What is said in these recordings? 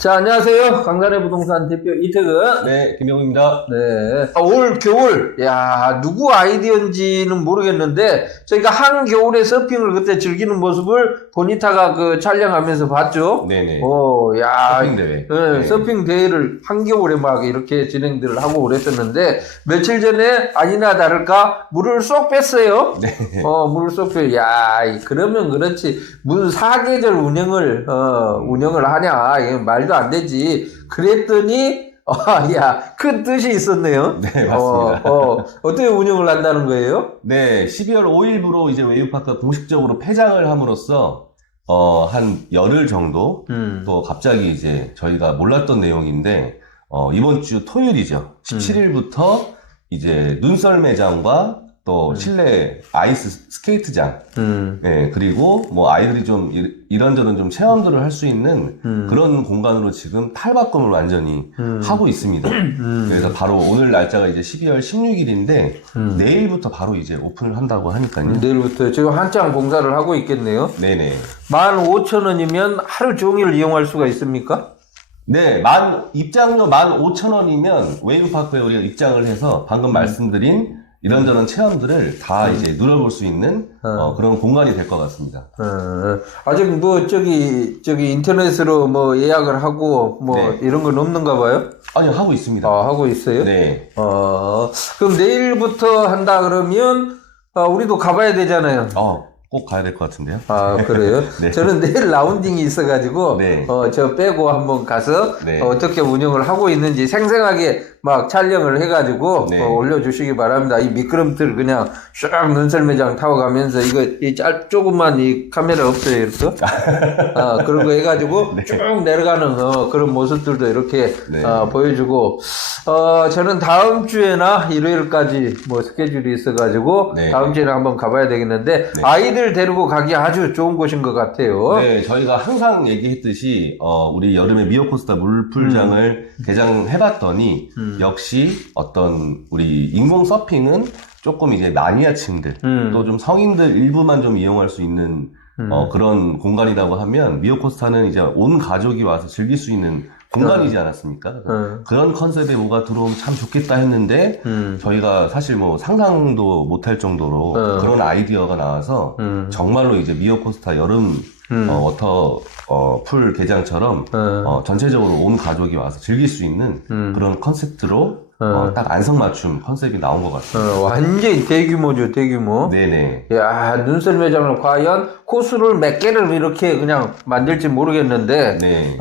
자, 안녕하세요. 강산의 부동산 대표 이태근. 네, 김영우입니다. 네. 올 겨울, 야, 누구 아이디어인지는 모르겠는데, 저희가 한겨울에 서핑을 그때 즐기는 모습을 보니타가 촬영하면서 봤죠? 네네. 야. 서핑 대회. 네, 네. 서핑 대회를 한겨울에 막 이렇게 진행들을 하고 그랬었는데, 며칠 전에 아니나 다를까, 물을 쏙 뺐어요. 네. 물을 쏙 빼. 야, 그러면 그렇지. 무슨 사계절 운영을 하냐. 이건 말도 안 되지. 그랬더니, 야, 큰 뜻이 있었네요. 네, 맞습니다. 어떻게 운영을 한다는 거예요? 네, 12월 5일부로 이제 웨이브파크가 공식적으로 폐장을 함으로써, 한 열흘 정도, 또 갑자기 이제 저희가 몰랐던 내용인데, 이번 주 토요일이죠. 17일부터 이제 눈썰 매장과 또 실내 아이스 스케이트장, 네, 그리고 뭐 아이들이 좀 이런저런 좀 체험들을 할 수 있는 그런 공간으로 지금 탈바꿈을 완전히 하고 있습니다. 그래서 바로 오늘 날짜가 이제 12월 16일인데 내일부터 바로 이제 오픈을 한다고 하니까요. 내일부터 지금 한창 공사를 하고 있겠네요. 네네. 15,000원이면 하루 종일 이용할 수가 있습니까? 네, 입장료 15,000원이면 웨이브파크에 우리가 입장을 해서 방금 말씀드린 이런저런 체험들을 다 이제 누려볼 수 있는 그런 공간이 될 것 같습니다. 아직 뭐 저기 인터넷으로 뭐 예약을 하고 뭐 네. 이런 건 없는가 봐요? 아니요, 하고 있습니다. 하고 있어요? 네. 그럼 내일부터 한다 그러면 우리도 가봐야 되잖아요. 꼭 가야 될 것 같은데요. 그래요? 네. 저는 내일 라운딩이 있어가지고, 네. 저 빼고 한번 가서, 네. 어떻게 운영을 하고 있는지 생생하게 막 촬영을 해가지고, 네. 올려주시기 바랍니다. 이 미끄럼틀 그냥 쫙 눈썰매장 타고 가면서, 조그만 이 카메라 없어요, 이렇게? 그런 거 해가지고, 네. 쭉 내려가는, 그런 모습들도 이렇게, 네. 보여주고, 저는 다음 주에나 일요일까지 뭐 스케줄이 있어가지고, 네. 다음 주에는 한번 가봐야 되겠는데, 네. 아이들 데리고 가기 아주 좋은 곳인 것 같아요. 네, 저희가 항상 얘기했듯이 우리 여름에 미어코스타 물풀장을 개장해봤더니 역시 어떤 우리 인공 서핑은 조금 이제 마니아층들 또 좀 성인들 일부만 좀 이용할 수 있는 그런 공간이라고 하면 미어코스타는 이제 온 가족이 와서 즐길 수 있는 공간이지 않았습니까? 그런 컨셉에 뭐가 들어오면 참 좋겠다 했는데 저희가 사실 뭐 상상도 못할 정도로 그런 아이디어가 나와서 정말로 이제 미어코스타 여름 워터 풀 개장처럼 전체적으로 온 가족이 와서 즐길 수 있는 그런 컨셉트로 딱 안성맞춤 컨셉이 나온 것 같습니다. 완전히 대규모죠, 대규모. 네네. 야, 눈썰매장을 과연 코스를 몇 개를 이렇게 그냥 만들지 모르겠는데, 네.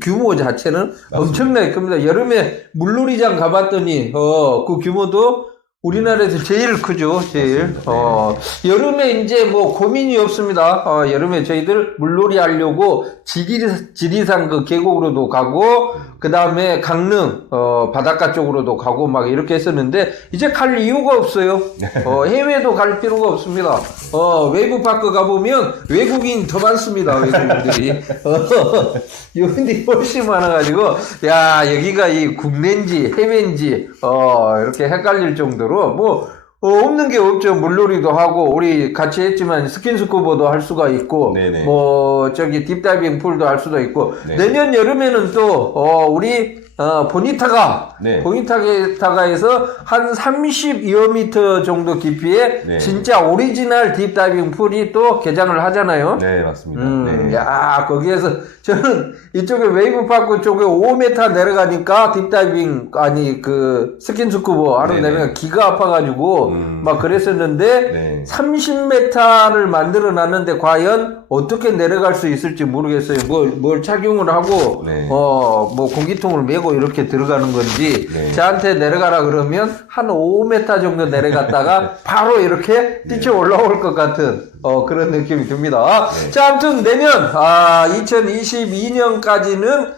규모 자체는 엄청나게 큽니다. 여름에 물놀이장 가봤더니, 그 규모도 우리나라에서 제일 크죠, 제일. 여름에 이제 뭐 고민이 없습니다. 여름에 저희들 물놀이 하려고 지리산 그 계곡으로도 가고, 그 다음에 강릉, 바닷가 쪽으로도 가고 막 이렇게 했었는데, 이제 갈 이유가 없어요. 해외도 갈 필요가 없습니다. 웨이브파크 가보면 외국인 더 많습니다, 외국인들이. 외국인들이 훨씬 많아가지고, 야, 여기가 이 국내인지 해외인지, 이렇게 헷갈릴 정도로, 없는 게 없죠. 물놀이도 하고, 우리 같이 했지만 스킨스쿠버도 할 수가 있고, 네네. 딥다이빙 풀도 할 수도 있고, 네. 내년 여름에는 또, 우리, 보니타가, 네. 보니타가에서 한 32여 미터 정도 깊이의 네. 진짜 오리지널 딥다이빙 풀이 또 개장을 하잖아요. 네, 맞습니다. 네. 야, 거기에서 저는 이쪽에 웨이브파크 쪽에 5m 내려가니까 딥다이빙, 스킨스쿠버 하러 네네. 내려가 기가 아파가지고 막 그랬었는데, 네. 30m를 만들어 놨는데 과연 어떻게 내려갈 수 있을지 모르겠어요. 뭘 착용을 하고, 네. 공기통을 메고 이렇게 들어가는 건지, 네. 저한테 내려가라 그러면 한 5m 정도 내려갔다가 바로 이렇게 뛰쳐 올라올 것 같은, 그런 느낌이 듭니다. 네. 자, 아무튼 내년, 2022년까지는,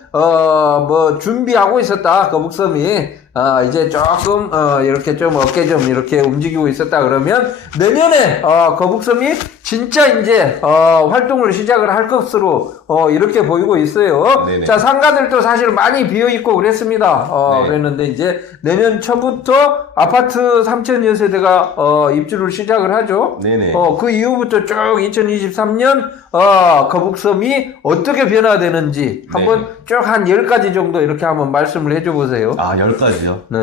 준비하고 있었다. 거북섬이. 이제 조금, 이렇게 좀 어깨 좀 이렇게 움직이고 있었다 그러면 내년에, 거북섬이 진짜 이제, 활동을 시작을 할 것으로, 이렇게 보이고 있어요. 네네. 자, 상가들도 사실 많이 비어있고 그랬습니다. 네. 그랬는데 이제 내년 초부터 아파트 3,000여 세대가, 입주를 시작을 하죠. 네네. 그 이후부터 쭉 2023년, 거북섬이 어떻게 변화되는지 한번 쭉 한 10가지 정도 이렇게 한번 말씀을 해줘 보세요. 10가지요? 네.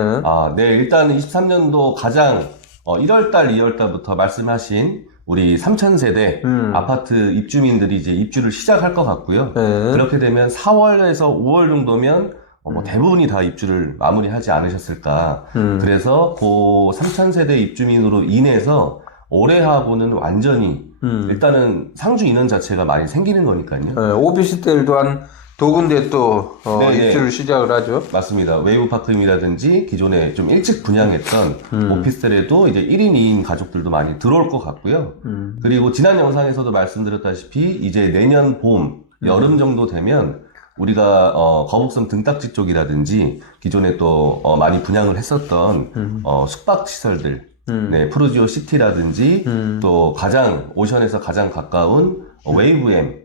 네. 일단 23년도 가장 1월달, 2월달부터 말씀하신 우리 3,000세대 아파트 입주민들이 이제 입주를 시작할 것 같고요. 네. 그렇게 되면 4월에서 5월 정도면 뭐 대부분이 다 입주를 마무리하지 않으셨을까. 그래서 그 3,000세대 입주민으로 인해서 올해하고는 완전히 일단은 상주 인원 자체가 많이 생기는 거니까요. 오피스텔도 한 두 군데 또 네네. 입주를 시작을 하죠. 맞습니다. 웨이브파크임이라든지 기존에 좀 일찍 분양했던 오피스텔에도 이제 1인, 2인 가족들도 많이 들어올 것 같고요. 그리고 지난 영상에서도 말씀드렸다시피 이제 내년 봄, 여름 정도 되면 우리가 거북섬 등딱지 쪽이라든지 기존에 또 많이 분양을 했었던 숙박시설들, 네, 프루지오 시티라든지 또 오션에서 가장 가까운 웨이브엠,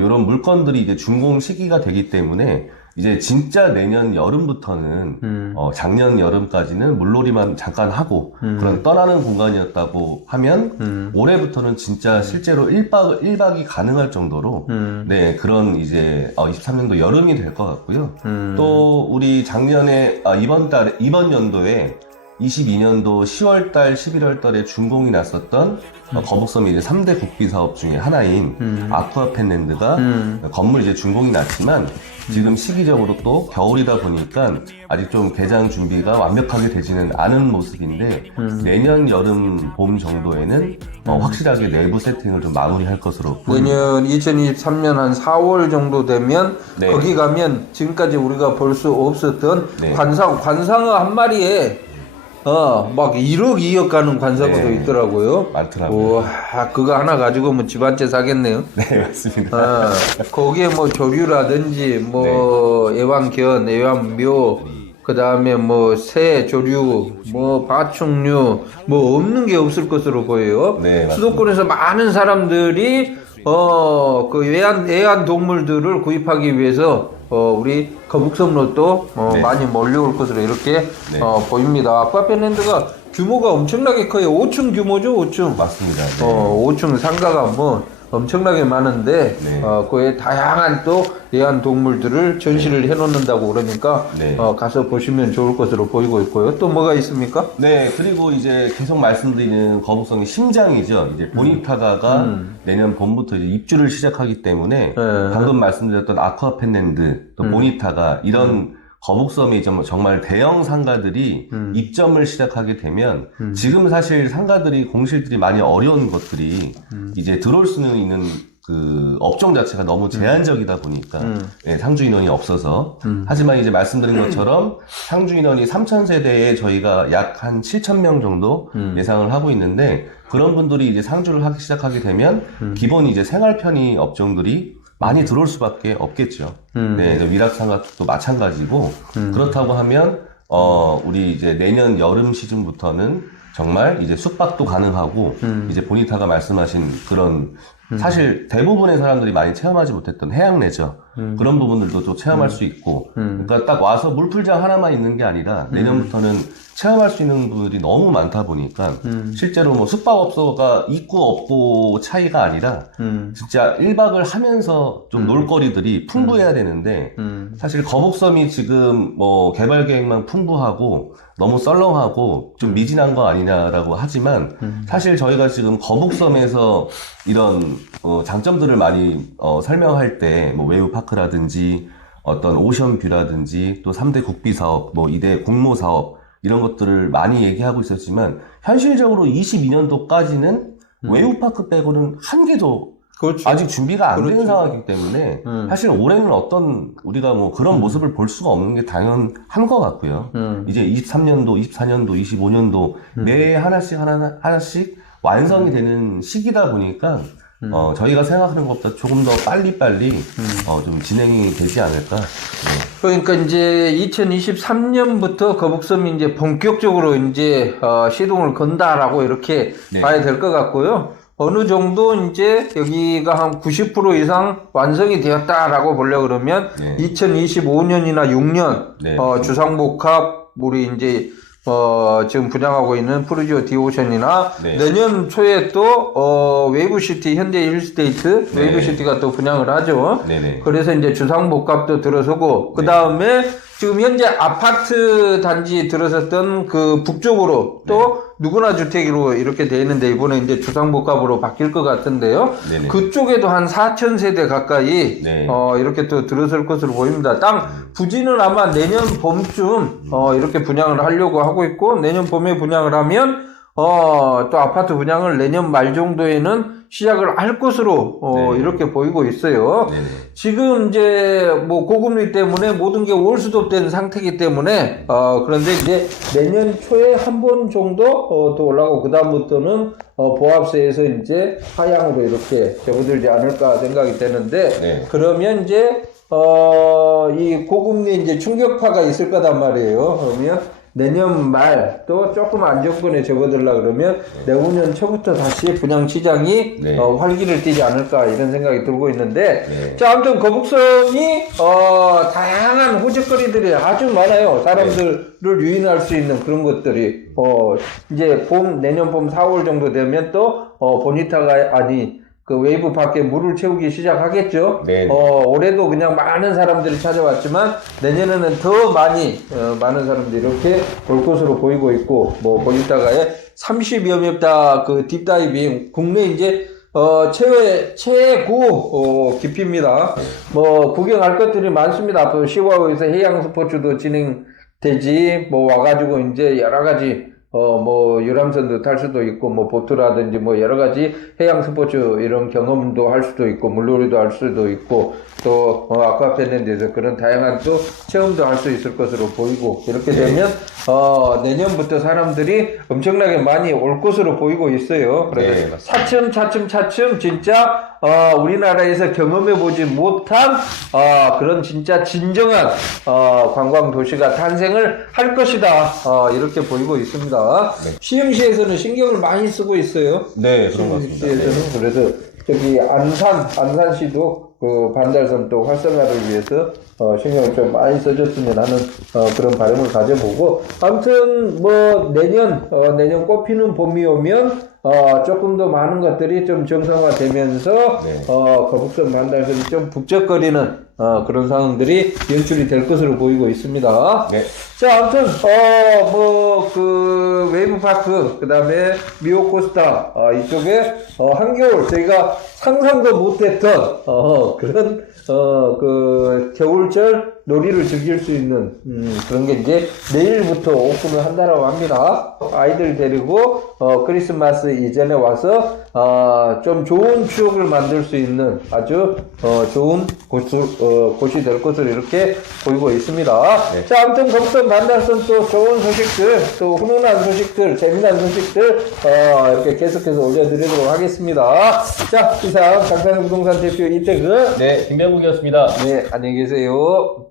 이런 물건들이 이제 준공 시기가 되기 때문에 이제 진짜 내년 여름부터는 작년 여름까지는 물놀이만 잠깐 하고 그런 떠나는 공간이었다고 하면 올해부터는 진짜 실제로 1박이 가능할 정도로 네, 그런 이제 23년도 여름이 될 것 같고요. 또 우리 작년에 이번 연도에 22년도 10월달, 11월달에 준공이 났었던 거북섬이 이제 3대 국비 사업 중에 하나인 아쿠아 펜랜드가 건물 이제 준공이 났지만 지금 시기적으로 또 겨울이다 보니까 아직 좀 개장 준비가 완벽하게 되지는 않은 모습인데 내년 여름 봄 정도에는 확실하게 내부 세팅을 좀 마무리할 것으로 보입니다. 내년 2023년 한 4월 정도 되면 네. 거기 가면 지금까지 우리가 볼 수 없었던 네. 관상어 한 마리에 막 1억, 2억 가는 관상어도 네. 있더라고요. 많더라고요. 와, 그거 하나 가지고 뭐 집 한 채 사겠네요. 네, 맞습니다. 거기에 뭐 조류라든지 뭐 애완견, 애완묘, 그 다음에 뭐 새, 조류, 뭐 파충류, 뭐 없는 게 없을 것으로 보여요. 네, 맞습니다. 수도권에서 많은 사람들이 그 애완 동물들을 구입하기 위해서 우리 거북섬로 또 네. 많이 몰려올 것으로 이렇게 네. 보입니다. 아쿠아펜랜드가 규모가 엄청나게 커요. 5층 규모죠, 5층. 맞습니다. 네. 5층 상가가 뭐 엄청나게 많은데 네. 그에 다양한 또 애완동물들을 전시를 해놓는다고 그러니까 네. 가서 보시면 좋을 것으로 보이고 있고요. 또 뭐가 있습니까? 네, 그리고 이제 계속 말씀드리는 거북섬의 심장이죠. 이제 보니타가가 내년 봄부터 이제 입주를 시작하기 때문에 방금 말씀드렸던 아쿠아펜랜드, 또 보니타가 이런 거북섬이 정말 대형 상가들이 입점을 시작하게 되면 지금 사실 상가들이 공실들이 많이 어려운 것들이 이제 들어올 수는 있는 그 업종 자체가 너무 제한적이다 보니까 예, 상주 인원이 없어서 하지만 이제 말씀드린 것처럼 상주 인원이 3,000세대에 저희가 약 한 7,000명 정도 예상을 하고 있는데 그런 분들이 이제 상주를 하기 시작하게 되면 기본 이제 생활 편의 업종들이 많이 들어올 수밖에 없겠죠. 네, 위락상가도 마찬가지고 그렇다고 하면 우리 이제 내년 여름 시즌부터는 정말 이제 숙박도 가능하고 이제 보니타가 말씀하신 그런 사실 대부분의 사람들이 많이 체험하지 못했던 해양 레저 그런 부분들도 또 체험할 수 있고 그러니까 딱 와서 물풀장 하나만 있는 게 아니라 내년부터는 체험할 수 있는 분들이 너무 많다 보니까 실제로 뭐 숙박업소가 있고 없고 차이가 아니라 진짜 1박을 하면서 좀 놀거리들이 풍부해야 되는데 사실 거북섬이 지금 뭐 개발 계획만 풍부하고 너무 썰렁하고 좀 미진한 거 아니냐라고 하지만 사실 저희가 지금 거북섬에서 이런 장점들을 많이 설명할 때 뭐 웨이브파크라든지 어떤 오션뷰라든지 또 3대 국비사업 뭐 2대 공모사업 이런 것들을 많이 얘기하고 있었지만 현실적으로 22년도까지는 웨이브파크 빼고는 한 개도 그렇죠. 아직 준비가 안 된 그렇죠. 상황이기 때문에 사실 올해는 어떤 우리가 뭐 그런 모습을 볼 수가 없는 게 당연한 것 같고요. 이제 23년도, 24년도, 25년도 매해 하나씩 완성이 되는 시기다 보니까 저희가 생각하는 것보다 조금 더 빨리빨리 좀 진행이 되지 않을까. 네. 그러니까 이제 2023년부터 거북섬이 이제 본격적으로 이제 시동을 건다라고 이렇게 네. 봐야 될 것 같고요. 어느 정도 이제 여기가 한 90% 이상 완성이 되었다라고 보려고 그러면 네. 2025년이나 6년 네. 주상복합 우리 이제 지금 분양하고 있는 푸르지오 디오션이나 네. 내년 초에 또 웨이브시티 현대 힐스테이트 네. 웨이브시티가 또 분양을 하죠. 네네. 그래서 이제 주상복합도 들어서고 그 다음에 지금 현재 아파트 단지 들어섰던 그 북쪽으로 또 누구나 주택으로 이렇게 돼 있는데 이번에 이제 주상복합으로 바뀔 것 같은데요. 네네. 그쪽에도 한 4,000세대 가까이 네. 이렇게 또 들어설 것으로 보입니다. 땅 부지는 아마 내년 봄쯤 이렇게 분양을 하려고 하고 있고 내년 봄에 분양을 하면 또 아파트 분양을 내년 말 정도에는 시작을 할 것으로 네. 이렇게 보이고 있어요. 네네. 지금 이제 뭐 고금리 때문에 모든 게 올수도된 상태이기 때문에 그런데 이제 내년 초에 한 번 정도 또 올라가고 그 다음부터는 보합세에서 이제 하향으로 이렇게 접어들지 않을까 생각이 되는데 네. 그러면 이제 이 고금리 이제 충격파가 있을 거단 말이에요. 그러면 내년 말 또 조금 안정권에 접어들라 그러면 내후년 초부터 다시 분양 시장이 네. 활기를 띠지 않을까 이런 생각이 들고 있는데 네. 자 아무튼 거북선이 다양한 호재거리들이 아주 많아요. 사람들을 유인할 수 있는 그런 것들이 이제 내년 봄 4월 정도 되면 또 보니타가 아니 그 웨이브 밖에 물을 채우기 시작하겠죠. 네. 올해도 그냥 많은 사람들이 찾아왔지만 내년에는 더 많이 많은 사람들이 이렇게 올 것으로 보이고 있고 뭐 보니타가의 30여 맵다 그 딥다이빙 국내 이제 최고 깊이입니다. 뭐 구경할 것들이 많습니다. 앞으로 시와우에서 해양 스포츠도 진행되지 뭐 와가지고 이제 여러 가지 뭐 유람선도 탈 수도 있고 뭐 보트라든지 뭐 여러 가지 해양 스포츠 이런 경험도 할 수도 있고 물놀이도 할 수도 있고 또 아까 뵀는데서 그런 다양한 또 체험도 할 수 있을 것으로 보이고 이렇게 되면 내년부터 사람들이 엄청나게 많이 올 것으로 보이고 있어요. 그래서 차츰 진짜 우리나라에서 경험해 보지 못한 그런 진짜 진정한 관광 도시가 탄생을 할 것이다. 이렇게 보이고 있습니다. 네. 시흥시에서는 신경을 많이 쓰고 있어요. 네, 그런 것 같습니다. 시흥시에서는 그래서 저기 안산시도 그 반달섬 또 활성화를 위해서 신경을 좀 많이 써줬으면 하는 그런 바람을 가져보고 아무튼 뭐 내년 꽃피는 봄이 오면 조금 더 많은 것들이 좀 정상화되면서 네. 거북선 반달섬이 좀 북적거리는 그런 상황들이 연출이 될 것으로 보이고 있습니다. 네. 자, 아무튼 뭐 그 웨이브파크 그다음에 미오코스타 이쪽에 한겨울 저희가 상상도 못했던 그런 그 겨울철 놀이를 즐길 수 있는 그런 게 이제 내일부터 오픈을 한다라고 합니다. 아이들 데리고 크리스마스 이전에 와서 좀 좋은 추억을 만들 수 있는 아주 좋은 곳이 될 것으로 이렇게 보이고 있습니다. 네. 자, 아무튼 거북선 반달선 또 좋은 소식들, 또 훈훈한 소식들, 재미난 소식들 이렇게 계속해서 올려드리도록 하겠습니다. 자, 이상 강산부동산 대표 이태근. 네, 김병국이었습니다. 네, 안녕히 계세요.